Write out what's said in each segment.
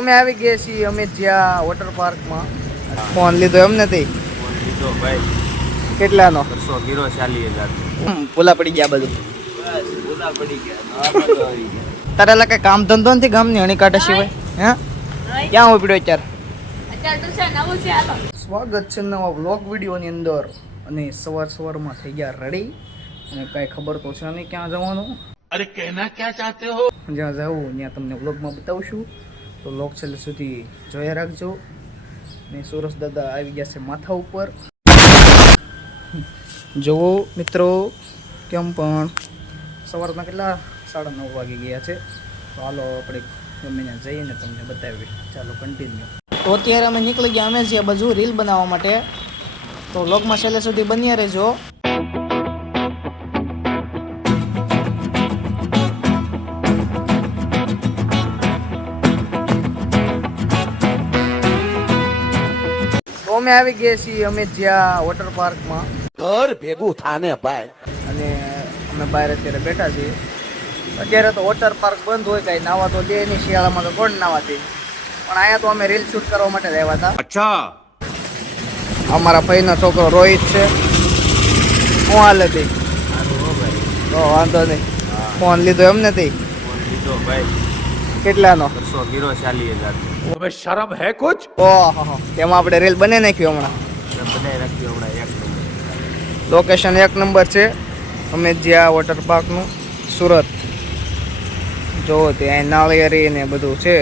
તો અમે આવી ગયા છીએ અમે જ્યાં વોટર પાર્કમાં ફોન લીધો એમ નથી લીધો ભાઈ કેટલાનો 140,000 ભૂલા પડી ગયા બધું બસ ભૂલા પડી ગયા તારે એટલે કઈ કામ ધંધો નથી ગામની હણી કાઢે સિવાય હે ક્યાં ઉપડ્યો અત્યારે સ્વાગત છે નવા વ્લોગ વિડીયોની અંદર અને સવારમાં થઈ ગયા રેડી અને કાંઈ ખબર તો છે નહીં ક્યાં જવાનું અરે કહેના ક્યાં ચાહતે હો જ્યાં જાઉં ત્યાં તમને વ્લોગમાં બતાવશું તો વ્લોગ છેલ્લે સુધી જોયા રાખજો ને સુરજ દાદા આવી ગયા છે માથા ઉપર જુઓ મિત્રો કેમ પણ સવારના કેટલા 9:30 વાગી ગયા છે તો હાલો આપણે ગમે ત્યાં જઈને તમને બતાવીએ ચાલો કન્ટિન્યુ તો અત્યારે અમે નીકળી ગયા અમે છીએ બધું રીલ બનાવવા માટે તો વ્લોગમાં છેલ્લે સુધી બન્યા રહેજો તો અમે આવી ગયા છીએ અમે જ્યાં વોટર પાર્કમાં ઘર ભેગું થાને ભાઈ અને અમે બહાર અત્યારે બેઠા છીએ અત્યારે તો વોટર પાર્ક બંધ હોય કાંઈ નાવા તો દે નહીં શિયાળામાં તો કોણ નાવા દે પણ અહીંયા તો અમે રીલ શૂટ કરવા માટે આવ્યા હતા અચ્છા અમારા ભાઈનો છોકરો રોહિત છે હું હાલે હતી તો વાંધો નહીં ફોન લીધો એમ નથી લીધો ભાઈ કેટલાનો 140,000 હવે શરમ હે કુછ ઓહો તેમાં આપણે રીલ બની નાખ્યું હમણાં બનાવી રાખ્યો હમણાં એક લોકેશન 1 નંબર છે અમે જ્યાં વોટર પાર્કનું સુરત જો ત્યાં નાળિયેરી ને બધું છે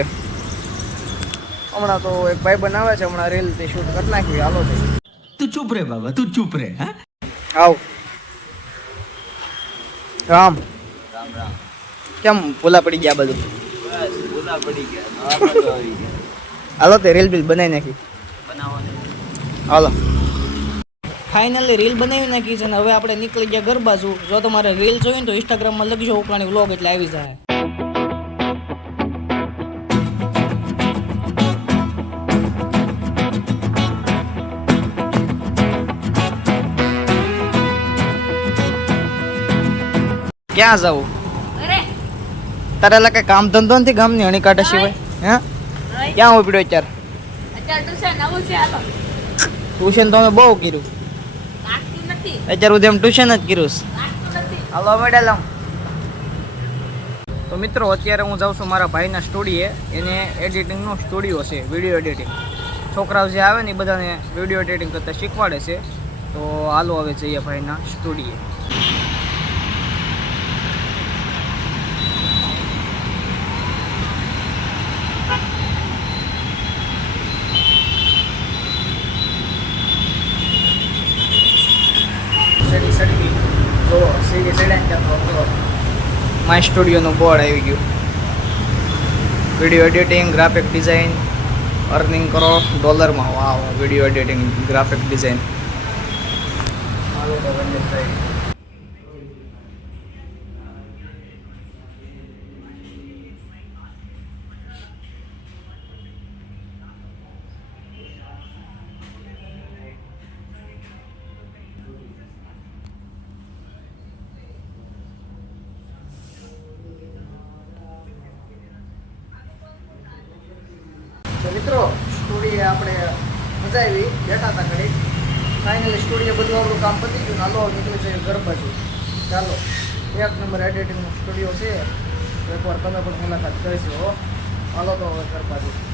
હમણાં તો એક ભાઈ બનાવે છે હમણાં રીલ તે શૂટ કરી નાખી હાલો છે તું ચૂપ રે બાબા તું ચૂપ રે હા આવ રામ રામ રામ કેમ ભૂલા પડી ગયા બધું બસ ભૂલા પડી ગયા હાલો તે રીલ બિલ બનાવી નાખી બનાવવાનું હાલો ફાઇનલી રીલ બનાવી નાખી છે ને હવે આપણે નીકળી ગયા ઘર બાજુ જો તમારે રીલ જોઈએ ને તો ઇન્સ્ટાગ્રામમાં લખજો ઉકાણી વ્લોગ એટલે આવી જાય ક્યાં જવું તારે એટલે કઈ કામ ધંધો નથી ગામની હણી કાઢે સિવાય હે ક્યાં ઉપડ્યો ટ્યુશન તો અમે બહુ કર્યું અત્યારે સુધી એમ ટ્યુશન જ કર્યું હાલો મેડમ તો મિત્રો અત્યારે હું જાઉં છું મારા ભાઈના સ્ટુડિયે એને એડિટિંગનો સ્ટુડિયો છે વિડીયો એડિટિંગ છોકરાઓ જે આવે ને એ બધાને વિડીયો એડિટિંગ કરતાં શીખવાડે છે તો હાલો હવે જઈએ ભાઈના સ્ટુડિયે માય સ્ટુડિયોનું બોર્ડ આવી ગયું video editing graphic design earning કરો ડોલરમાં વાવ વિડીયો એડિટિંગ ગ્રાફિક ડિઝાઇન તો મિત્રો સ્ટુડિયો આપણે મજા આવી બેઠા હતા ઘડી ફાઇનલી સ્ટુડિયો બધું આપણું કામ પતી ગયું હાલો નીકળી જઈએ ઘર બાજુ ચાલો 1 નંબર એડિટિંગનો સ્ટુડિયો છે એકવાર તમે પણ મુલાકાત કરીશું હાલો તો હવે ઘર બાજુ